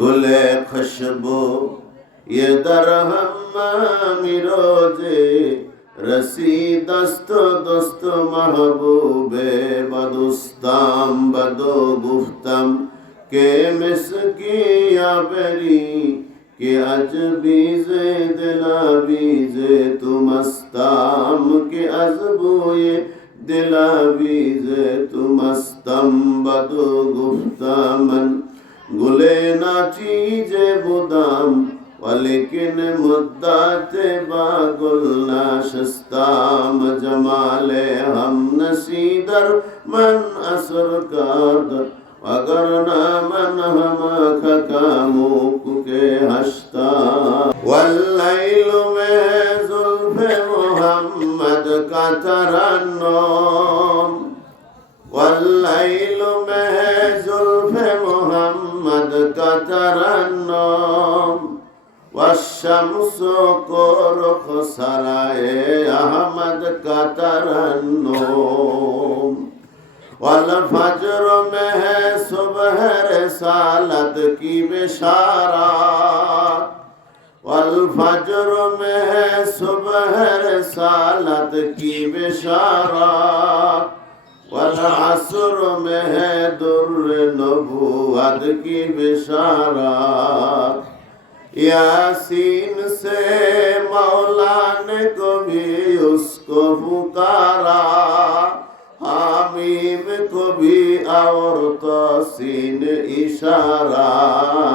گلے خوشبو یہ در ہم آمی روزے رسی دست دست و محبوب بدستام بدو گفتم کہ مسکی یا کہ عجبیز دل عبیز تو مستام کہ عزبو یہ دل تو مستام بدو گفتامن چیز بودام ولیکن مدت باگل گلنا جمال ہم نصیدر من اثر کرد اگر نہ من ہم خکا موک کے ہشتا واللیل میں ظلف محمد کا ترنم واللیل میں صدق ترنم والشمس كرخ سرائي أحمد كترنم والفجر مه صبح رسالت کی بشارات والفجر مه صبح رسالت کی بشارات سر میں ہے در نبوت کی بشارات یاسین سے مولا نے کبھی اس کو پکارا حامیم کبھی اور تو سین اشارہ